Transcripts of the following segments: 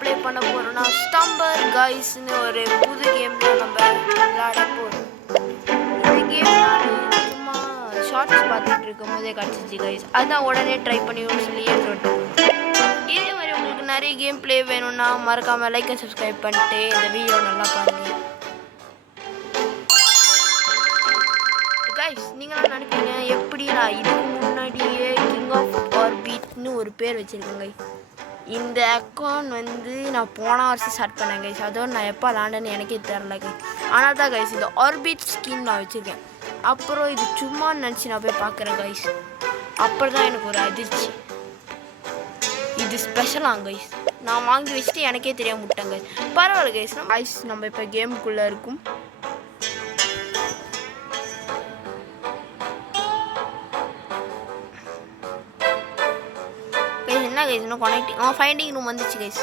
Play பண்ண போகிறோம்னா ஸ்டம்பர் கைஸ்னு ஒரு புது கேம் தான் நம்ம விளையாட போகிறோம். இந்த கேம் நான் சும்மா ஷார்ட்ஸ் பார்த்துட்டு இருக்கும் போதே கிடச்சிச்சு கைஸ். அதுதான் உடனே ட்ரை பண்ணி சொல்லி ஏற்றுட்டோம். இதே மாதிரி உங்களுக்கு நிறைய கேம் ப்ளே வேணும்னா மறக்காமல் லைக் அண்ட் சப்ஸ்கிரைப் பண்ணிட்டு இந்த வீடியோ நல்லா பாருங்கள். கைஸ் நீங்களாம் நினைப்பீங்க எப்படி நான் இதுக்கு முன்னாடியே கிங் ஆஃப் ஆர்பிட்னு ஒரு பேர் வச்சுருக்கேன் கைஸ். இந்த அக்கௌண்ட் வந்து நான் போன வருஷம் ஸ்டார்ட் பண்ணேன் கைஸ். அதோடு நான் எப்போ விளாண்டேன்னு எனக்கே தெரில கைஸ். ஆனால் தான் கைஸ் இந்த ஆர்பிட் ஸ்கின் நான் வச்சுருக்கேன். அப்புறம் இது சும்மா நினச்சி நான் போய் பார்க்குறேன் கைஸ். அப்புறம் தான் எனக்கு ஒரு அதிர்ச்சி, இது ஸ்பெஷலாக கைஸ். நான் வாங்கி வச்சுட்டு எனக்கே தெரியாம விட்டேன் கைஸ். பரவாயில்ல கைஸ், நம்ம இப்போ கேமுக்குள்ளே இருக்கும். என்ன கைஸ் இன்னும் கனெக்டிங் ஃபைண்டிங் ரூம் வந்துச்சு கைஸ்.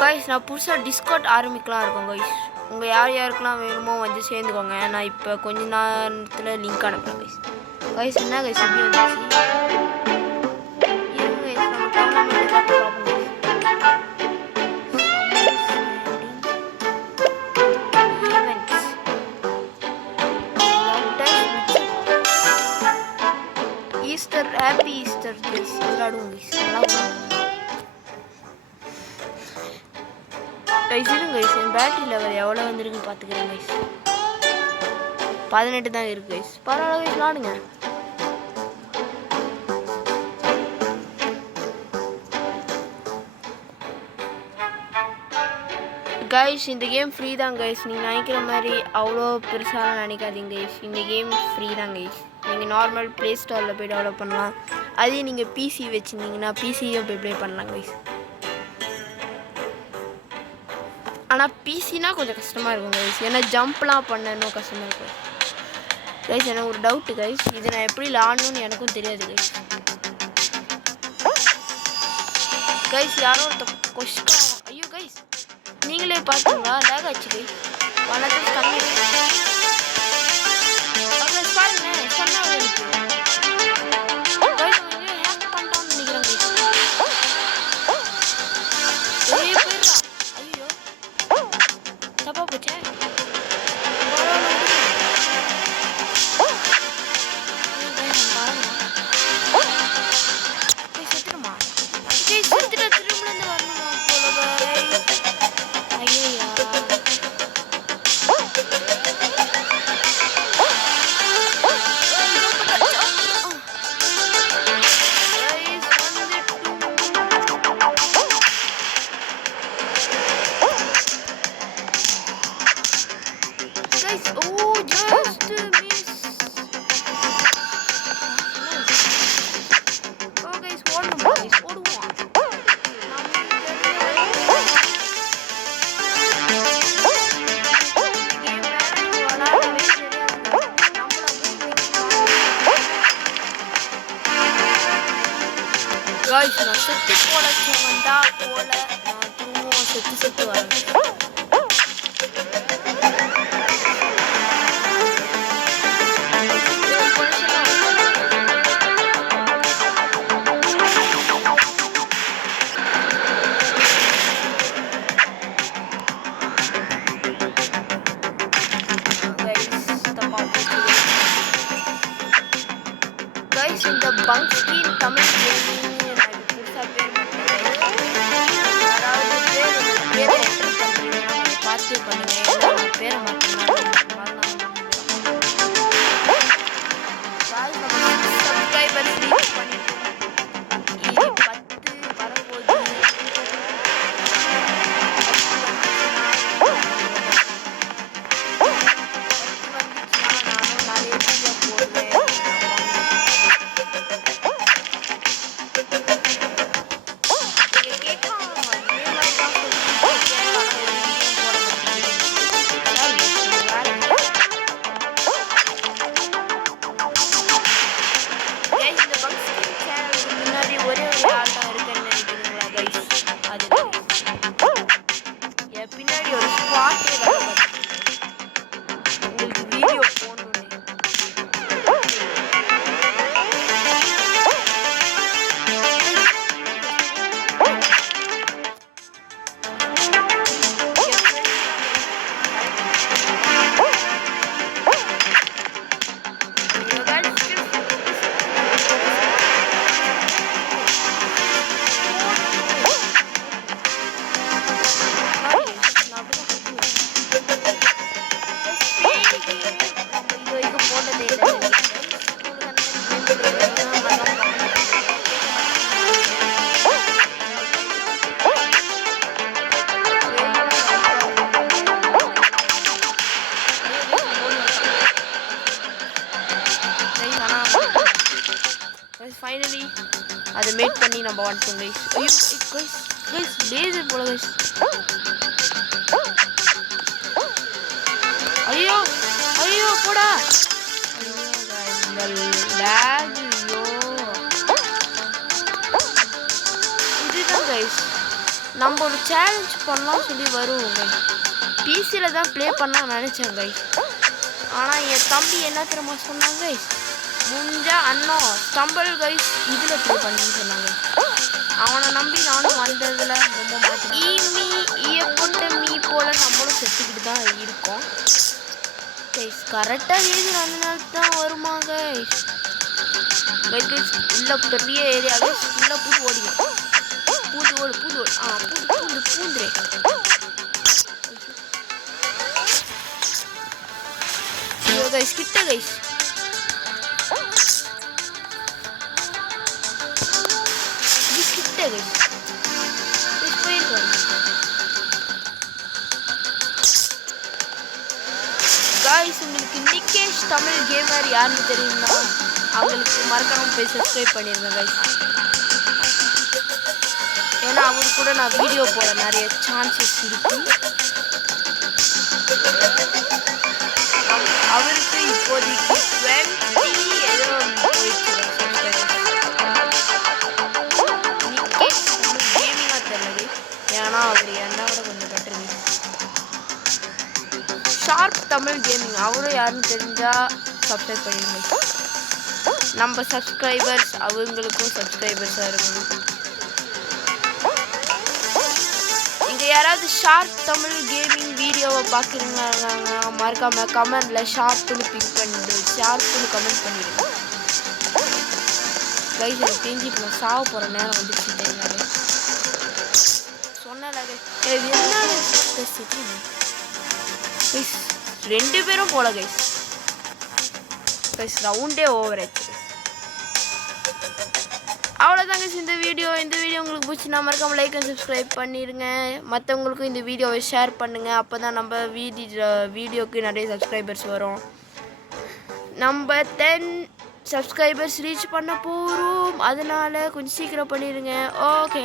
கைஸ் நான் புதுசாக டிஸ்கவுண்ட் ஆரம்பிக்கலாம் இருக்கோம் கைஸ். உங்கள் யாருக்கெல்லாம் வேணுமோ வந்து சேர்ந்துக்கோங்க. நான் இப்போ கொஞ்ச நேரத்தில் லிங்க் அனுப்புகிறேன் கைஸ். கைஸ் என்ன கைஸ் எப்படி வந்துச்சு? ஈஸ்டர் ஹாப்பி ஈஸ்டர் கைஸ் விளையாடுவோம் கைஸ். கைஸ் இருங்க கைஸ், என் பேட்டரி லெவல் எவ்வளோ வந்துருக்குன்னு பார்த்துக்கிறேன் கைஸ். 18 தான் இருக்கு கைஸ். பரவாயில்ல கைஸ் விளாடுங்க. கைஸ் இந்த கேம் ஃப்ரீ தான் கைஸ். நீங்கள் நினைக்கிற மாதிரி அவ்வளோ பெருசாக நினைக்காதீங்க கைஸ். இந்த கேம் ஃப்ரீ தான் கைஸ். நீங்கள் நார்மல் ப்ளே ஸ்டோரில் போய் டெவலப் பண்ணலாம். அதே நீங்கள் பிசி வச்சுருந்தீங்கன்னா பிசியும் போய் ப்ளே பண்ணலாம் கைஸ். ஆனால் பிசினா கொஞ்சம் கஷ்டமாக இருக்கும் கைஸ். ஏன்னா ஜம்ப்லாம் பண்ணணும் கஷ்டமாக இருக்கும் கைஸ். எனக்கு ஒரு டவுட்டு கைஸ், இது நான் எப்படி விளாடணும்னு எனக்கும் தெரியாது கைஸ். கைஸ் யாரோ ஒருத்த கொஸ்டின், ஐயோ கைஸ் நீங்களே பார்த்தீங்களா லேக் ஆச்சு கைஸ். வளர்த்து தண்ணி பாருங்க சொன்னால் ஹேக் பண்ணிட்டோம்னு நினைக்கிறேன் கைஸ். ஐயோ தப்பா போச்சே. செத்துருமா செத்துட்டா திரும்ப வரணுமா போல. ஐயா guys, நான் செத்து போலச்சவன்டா போல நான் திரும்பவும் செத்து வரேன். Guys, இந்த பங்க் ஸ்கின் தமிழ் கேமிங் பார்த்து பண்ணுங்க. பேரை சப்ஸ்கிரைபர் ரீச் பண்ணிட்டு 10 வரப்போகுது. நானும் நிறைய வீடியோ போடுவேன். ஃபைனலி அதை மேட் பண்ணி நம்ம வந்துட்டோம் கைஸ். ஐயோ கைஸ் கைஸ் லேசர் போல கைஸ். ஐயோ ஐயோ போடா. லேக். ஐயோ இதுதான் கைஸ் நம்ம ஒரு சேலஞ்ச் பண்ணலாம் சொல்லி வருவோம் கைஸ். பிசியில் தான் ப்ளே பண்ணலாம் நினச்சேன் கைஸ். ஆனால் என் தம்பி என்ன தெரியுமா சொன்னாங்க கைஸ், முடிஞ்சா அண்ணா ஸ்டம்பிள் கைஸ் இதில் ப்ளே பண்ணுன்னு சொன்னாங்க. அவனை நம்பி நானும் வந்ததில் ரொம்ப மாட்டேன். ஈமி ஈயப்பட்ட மீ போல் நம்மளும் செத்துக்கிட்டு தான் இருக்கோம் கைஸ். கரெக்டாக ஏஜ் 2 நாள் தான் வருமா கைஸ். கைஸ் உள்ள பெரிய ஏரியா கைஸ். ஃபுல்லாக பூந்து ஓடிடும். பூந்து ஓடு பூந்து ஓடு. பூந்துரே. ஐயோ கைஸ் கிட்ட கைஸ். கிட்ட கைஸ். கைஸ் உங்களுக்கு நிக்கேஷ் தமிழ் கேமர் யாருன்னு தெரியுமா? அவங்களுக்கு மறக்காம போய் சப்ஸ்கிரைப் பண்ணிருங்க கைஸ். ஏன்னா அவரு கூட நான் வீடியோ போட நிறைய சான்சஸ் இருக்கு. அவருக்கு இப்போதைக்கு 20 ஏதோ போயிடுச்சு. நிக்கேஷ் தமிழ் கேமிங்காக தெரியல. ஏன்னா அவர் என்னோட கொஞ்சம் பெட்டர். ஷார்ப் தமிழ் கேமிங் அவரும் யாருன்னு தெரிஞ்சால் சப்ஸ்கிரைப் பண்ணிடுங்க. நம்ம சப்ஸ்கிரைபர்ஸ் அவங்களுக்கும் சப்ஸ்கிரைபர்ஸாக இருக்கணும். இங்கே யாராவது ஷார்ப் தமிழ் கேமிங் வீடியோவை பார்க்குறீங்களா மறக்காமல் கமெண்டில் ஷார்ப்னு பிக் பண்ணிவிடு. ஷார்ப்னு கமெண்ட் பண்ணிடுங்க கைஸ். எனக்கு தெரிஞ்சு இப்போ நான் சாவ போகிற நேரம் வந்துச்சு. சொன்னல என்ன கைஸ் 2 பேரும் போல கைஸ். கைஸ் ரவுண்டே ஓவர் ஆச்சு. அவ்வளோதாங்க இந்த வீடியோ உங்களுக்கு பிடிச்சினா மறக்காம லைக் அண்ட் சப்ஸ்கிரைப் பண்ணிடுங்க. மற்றவங்களுக்கும் இந்த வீடியோவை ஷேர் பண்ணுங்கள். அப்போ தான் நம்ம வீடியோக்கு நிறைய சப்ஸ்கிரைபர்ஸ் வரும். நம்ம 10 சப்ஸ்கிரைபர்ஸ் ரீச் பண்ண போகிறோம். அதனால் கொஞ்சம் சீக்கிரம் பண்ணிடுங்க. Okay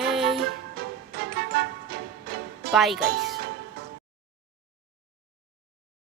bye guys.